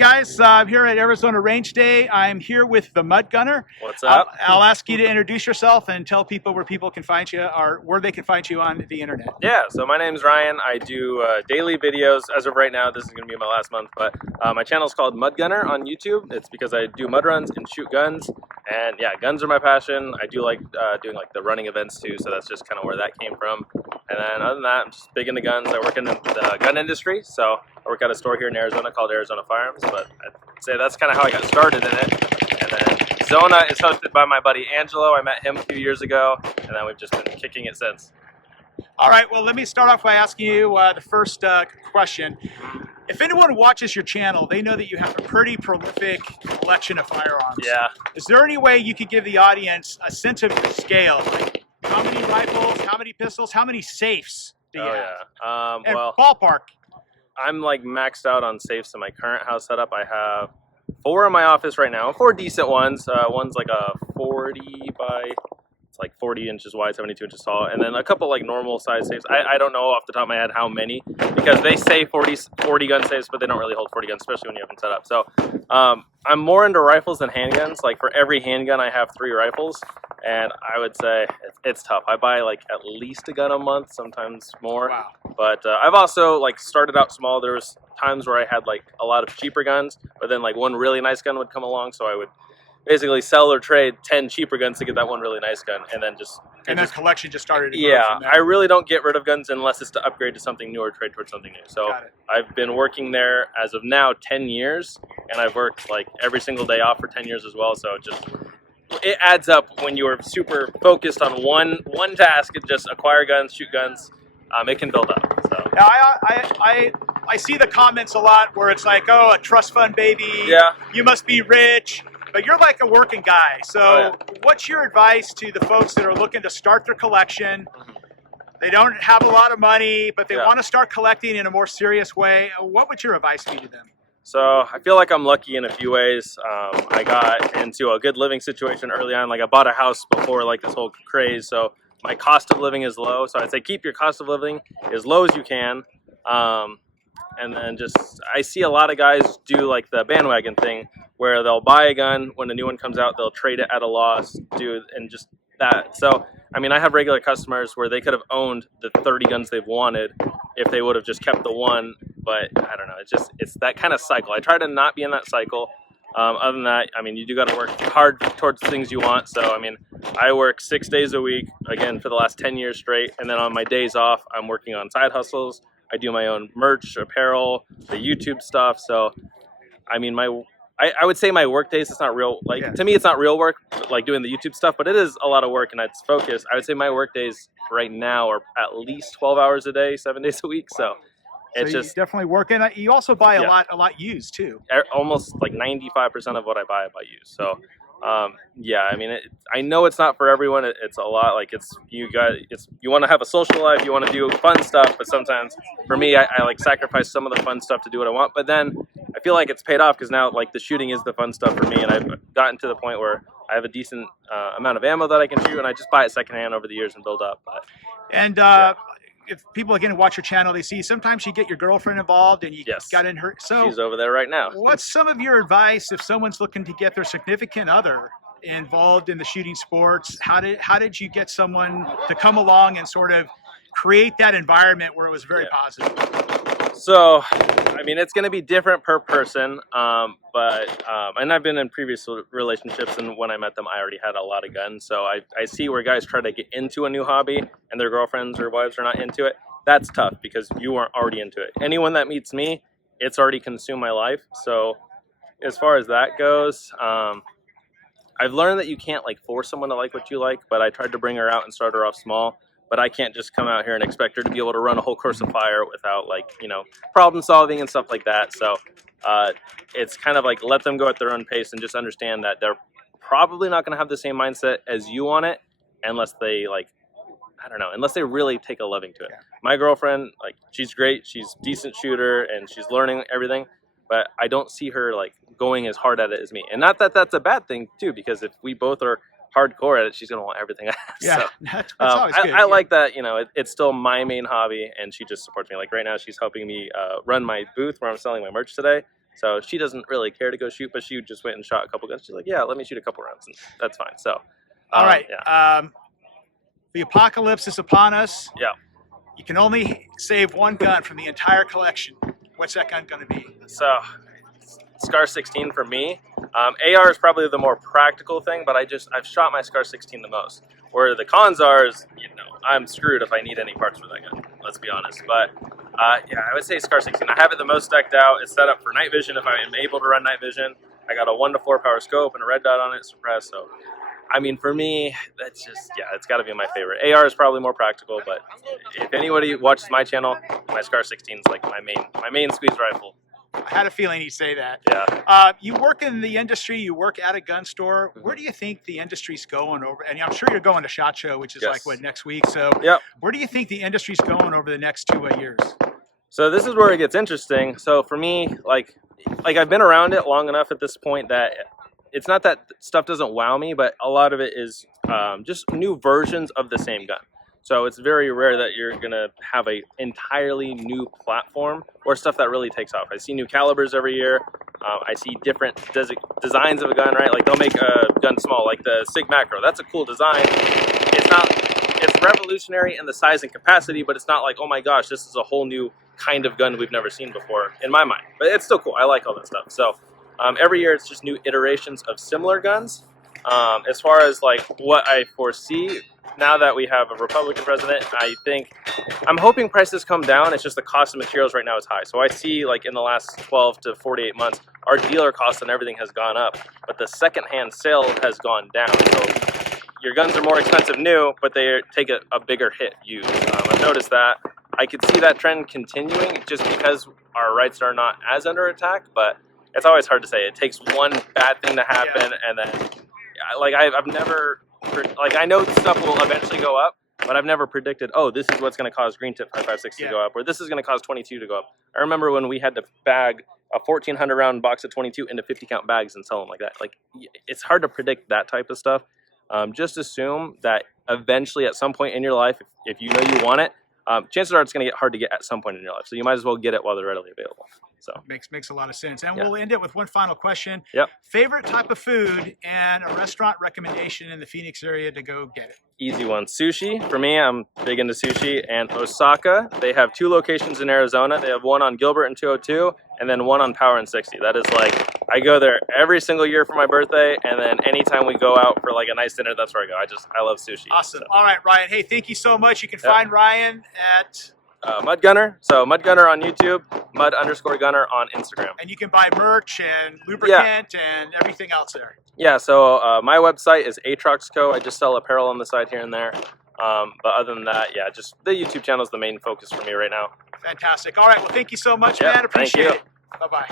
guys, I'm here at Arizona Range Day. I'm here with the Mud Gunner. What's up? I'll ask you to introduce yourself and tell people where people can find you or where they can find you on the internet. Yeah, so my name's Ryan. I do daily videos. As of right now, this is going to be my last month, but my channel is called Mud Gunner on YouTube. It's because I do mud runs and shoot guns, and yeah, guns are my passion. I do like doing like the running events too, so that's just kind of where that came from. And then other than that, I'm just big into guns. I work in the gun industry, so I work at a store here in Arizona called Arizona Firearms, but I'd say that's kind of how I got started in it. And then Zona is hosted by my buddy Angelo. I met him a few years ago, and then we've just been kicking it since. All right, well, let me start off by asking you the first question. If anyone watches your channel, they know that you have a pretty prolific collection of firearms. Yeah. Is there any way you could give the audience a sense of your scale? Like how many rifles, how many pistols, how many safes do you have? Yeah. And Well, ballpark. I'm like maxed out on safes in my current house setup. I have 4 in my office right now, 4 decent ones. One's like a 40 by, it's like 40 inches wide, 72 inches tall, and then a couple like normal size safes. I don't know off the top of my head how many, because they say 40 gun safes, but they don't really hold 40 guns, especially when you have them set up. So I'm more into rifles than handguns. Like for every handgun, I have 3 rifles, and I would say it's tough. I buy like at least a gun a month, sometimes more. Wow. But I've also like started out small. There was times where I had like a lot of cheaper guns, but then like one really nice gun would come along, so I would basically sell or trade 10 cheaper guns to get that one really nice gun, and then just that collection just started to grow yeah, from there. I really don't get rid of guns unless it's to upgrade to something new or trade towards something new. So I've been working there as of now 10 years, and I've worked like every single day off for 10 years as well. So it adds up when you're super focused on one task and just acquire guns, shoot guns. It can build up. So now I see the comments a lot where it's like, oh, a trust fund baby. Yeah. You must be rich. But you're like a working guy. So what's your advice to the folks that are looking to start their collection? They don't have a lot of money, but they want to start collecting in a more serious way. What would your advice be to them? So I feel like I'm lucky in a few ways. I got into a good living situation early on. Like I bought a house before like this whole craze. So my cost of living is low. So I'd say keep your cost of living as low as you can. And then I see a lot of guys do like the bandwagon thing where they'll buy a gun when a new one comes out, they'll trade it at a loss, and just that. So, I mean, I have regular customers where they could have owned the 30 guns they've wanted if they would have just kept the one, but I don't know, it's that kind of cycle. I try to not be in that cycle. Other than that, I mean, you do got to work hard towards things you want. So, I mean, I work 6 days a week, again, for the last 10 years straight, and then on my days off, I'm working on side hustles. I do my own merch, apparel, the YouTube stuff. So, I mean, I would say my work days, it's not real, like, to me, it's not real work, like doing the YouTube stuff, but it is a lot of work and it's focused. I would say my work days right now are at least 12 hours a day, 7 days a week. So it's just definitely working. You also buy a lot used too. Almost like 95% of what I buy used. So yeah, I mean, I know it's not for everyone. It's a lot. Like you want to have a social life, you want to do fun stuff, but sometimes for me, I like sacrifice some of the fun stuff to do what I want. But then I feel like it's paid off because now like the shooting is the fun stuff for me, and I've gotten to the point where I have a decent amount of ammo that I can shoot, and I just buy it secondhand over the years and build up. But, if people again watch your channel, they see sometimes you get your girlfriend involved and you got in her. So she's over there right now. What's some of your advice if someone's looking to get their significant other involved in the shooting sports? How did you get someone to come along and sort of create that environment where it was very positive? So, I mean, it's going to be different per person, and I've been in previous relationships, and when I met them, I already had a lot of guns, so I see where guys try to get into a new hobby, and their girlfriends or wives are not into it. That's tough, because you weren't already into it. Anyone that meets me, it's already consumed my life, so as far as that goes, I've learned that you can't, like, force someone to like what you like, but I tried to bring her out and start her off small. But I can't just come out here and expect her to be able to run a whole course of fire without, like, you know, problem solving and stuff like that. So it's kind of like let them go at their own pace and just understand that they're probably not going to have the same mindset as you on it unless they, like, I don't know, unless they really take a loving to it. My girlfriend, like, she's great. She's a decent shooter and she's learning everything. But I don't see her, like, going as hard at it as me. And not that that's a bad thing, too, because if we both are hardcore at it, she's gonna want everything I have. Yeah, so, that's always good. I like that, you know, it's still my main hobby, and she just supports me. Like right now, she's helping me run my booth where I'm selling my merch today. So she doesn't really care to go shoot, but she just went and shot a couple guns. She's like, yeah, let me shoot a couple rounds, and that's fine. So, All right. yeah. The apocalypse is upon us. Yeah. You can only save one gun from the entire collection. What's that gun going to be? So, Scar 16 for me. AR is probably the more practical thing, but I've shot my Scar 16 the most. Where the cons are is, I'm screwed if I need any parts for that gun. Let's be honest. But yeah, I would say Scar 16. I have it the most decked out. It's set up for night vision if I am able to run night vision. I got a 1:4 power scope and a red dot on it, suppressed. So, I mean, for me, that's just, yeah, it's got to be my favorite. AR is probably more practical, but if anybody watches my channel, my Scar 16 is like my main squeeze rifle. I had a feeling he'd say that. Yeah. You work in the industry. You work at a gun store. Where do you think the industry's going over? And I'm sure you're going to SHOT Show, which is like what, next week. So yep. Where do you think the industry's going over the next 2 years? So this is where it gets interesting. So for me, like I've been around it long enough at this point that it's not that stuff doesn't wow me, but a lot of it is just new versions of the same gun. So it's very rare that you're gonna have a entirely new platform or stuff that really takes off. I see new calibers every year. I see different designs of a gun, right? Like they'll make a gun small, like the Sig Macro. That's a cool design. It's revolutionary in the size and capacity, but it's not like, oh my gosh, this is a whole new kind of gun we've never seen before, in my mind. But it's still cool. I like all that stuff. So every year it's just new iterations of similar guns. As far as like what I foresee, now that we have a Republican president, I'm hoping prices come down. It's just the cost of materials right now is high. So I see like in the last 12 to 48 months, our dealer cost and everything has gone up, but the secondhand sale has gone down. So your guns are more expensive new, but they take a bigger hit used. I've noticed that. I could see that trend continuing just because our rights are not as under attack, but it's always hard to say. It takes one bad thing to happen, and then like I've never, like I know stuff will eventually go up, but I've never predicted, oh, this is what's going to cause green tip 5.56 to go up, or this is going to cause 22 to go up. I remember when we had to bag a 1,400 round box of 22 into 50 count bags and sell them like that. Like it's hard to predict that type of stuff. Just assume that eventually at some point in your life, if you know you want it, chances are it's going to get hard to get at some point in your life. So you might as well get it while they're readily available. So makes a lot of sense. And we'll end it with one final question. Yep. Favorite type of food and a restaurant recommendation in the Phoenix area to go get it. Easy one. Sushi. For me, I'm big into sushi. And Osaka, they have 2 locations in Arizona. They have one on Gilbert and 202, and then one on Power and 60. That is like, I go there every single year for my birthday, and then anytime we go out for like a nice dinner, that's where I go. I love sushi. Awesome. So. All right, Ryan. Hey, thank you so much. You can find Ryan at Mud Gunner. So Mud Gunner on YouTube, Mud_Gunner on Instagram. And you can buy merch and lubricant and everything else there. Yeah, so my website is Atrox Co. I just sell apparel on the side here and there. But other than that, yeah, just the YouTube channel is the main focus for me right now. Fantastic. All right, well, thank you so much, man. Appreciate it. Bye-bye.